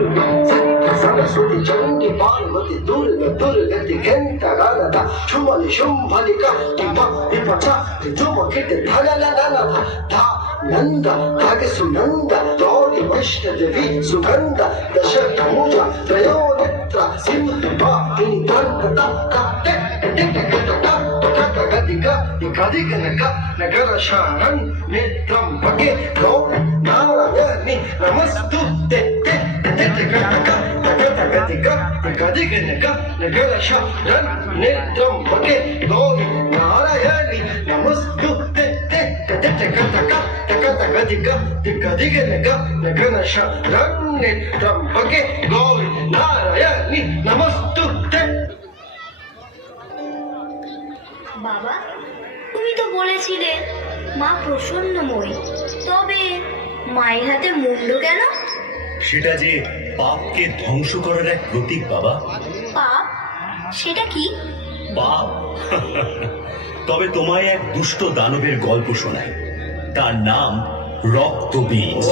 ದುರ್ಗೆ ಸಿದ್ಧ ಸರಸ್ವತಿ ಚಂಡಿ ಪಾರ್ವತಿ ದುರ್ಗತಿ ಕೆಂಟಗಾನದ ಶುಮಲಿ ಶುಂಭಲಿಕ ಟಿಪ ವಿಪಚ ಧುಮ ಕಿಟ ಧನನನನ ಧ ನಂದ ಹಾಗೆ ಸುನಂದ ಗೌರಿ ವೈಷ್ಣದೇವಿ ಸುಗಂಧ ದಶಭುಜ ತ್ರಯೋನೇತ್ರ ಸಿಂಹ ಗದಿಗನಕ ನಗರ ಶಾರನ್ ನೇತ್ರಂ ಬಗೆ ಗೌರಿ ನಾರಾಯಣಿ ನಮಸ್ತುತೆ ಗದಿಗನಕ ನಗರ ಶಾರನ್ ನೇತ್ರಂ ಬಗೆ ಗೌರಿ ನಾರಾಯಣಿ ನಮಸ್ತುತೆ ಗದಿಗನಕ ನಗರ ಶಾರನ್ ನೇತ್ರಂ ಬಗೆ ಗೌರಿ নারায়ণী নমস্তুতে। বাবা, তুমি তো বলেছিলে মা প্রসন্নময়ী, তবে মায়ের হাতে মুন্ড কেন? সেটা যে পাপকে ধ্বংস করার এক প্রতীক বাবা। পাপ? সেটা কি? পাপ? তবে তোমায় এক দুষ্ট দানবের গল্প শোনাই। তার নাম রক্তবীজ।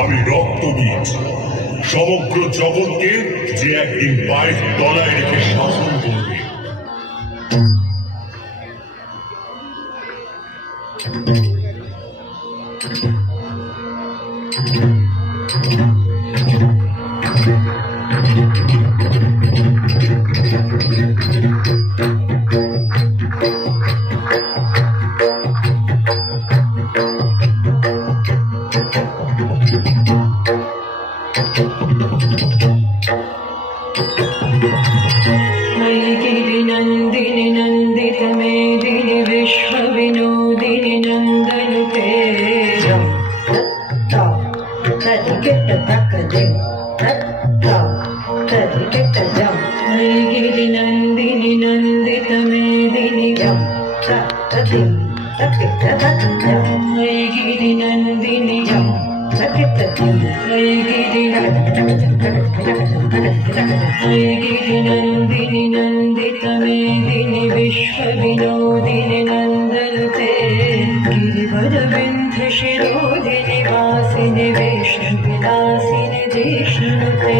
আমি রক্তবীজ, সমগ্র জগৎকে যে একদিন পায়ের তলায় রেখে শাসন করবে। नंदिनी नंदित मेदिनी विश्व विनोदिनी नंदनुते गिरि नंदिनी नंदित मेदिनी गिरि नंदिनी गिरि नंदिनी नंदित मेदिनी विश्व विनोदिनी नंदनुते गिरिवर विंध्य शिरोधिनी वासिनी विष्णु विलासिनी जिष्णुते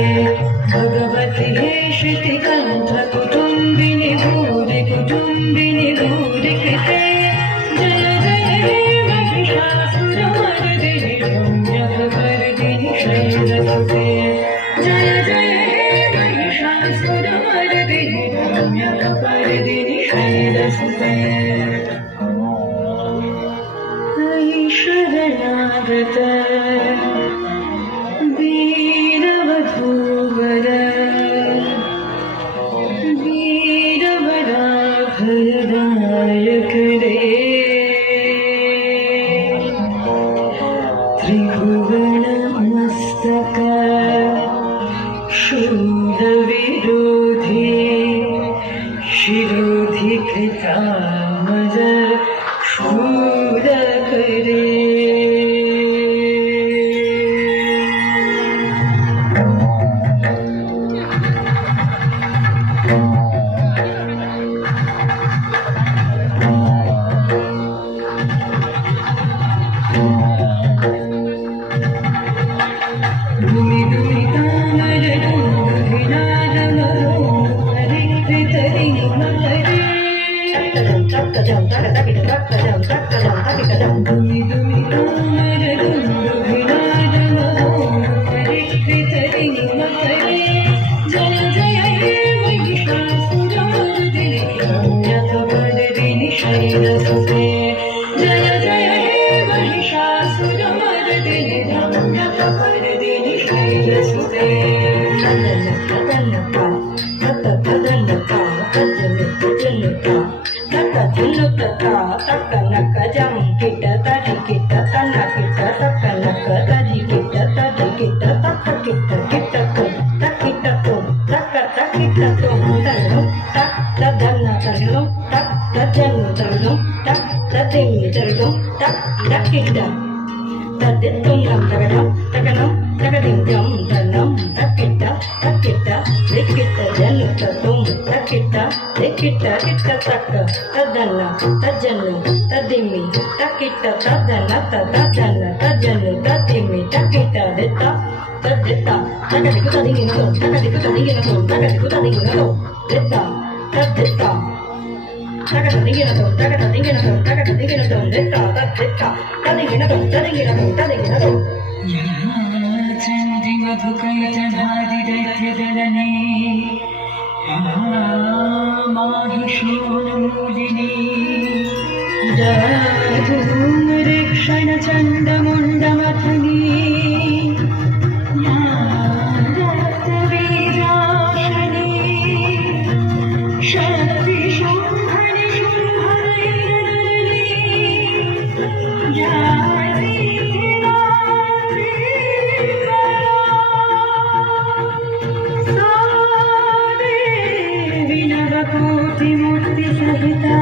भगवती हेशिति कंठ कुटुंबिनी भूरि कुटुंबिनी भूरि कृते जय जय हे महिषासुरमर्दिनी रम्यकपर्दिनी शैलसुते जय जय हे महिषासुरमर्दिनी रम्यकपर्दिनी शैलसुते शरणागत वीरवधूवर वीरवराभरदायक रे त्रिभुवन मस्तक शूलविरोधी शिरोधिकृतामज शूर करे kita tadi kita takita taditum lam tagadam tagadam tagadim jam danam takita dikita janutatum takita kita taka tadana tajanu tadimi takita tadana tajanu tadimi takita detta tadetta takadiku tadigino detta tadetta takadadigino detta tadigino चंदी मधुकैटभादिदैत्यदलने माहिषोन्मूलिनी दाधूम्रेक्षणचण्डमुण्डमथनी रक्तवीराशनी शक्तिशुम्भनि शुम्भरैरदलनी कोटि मूर्ति सहिता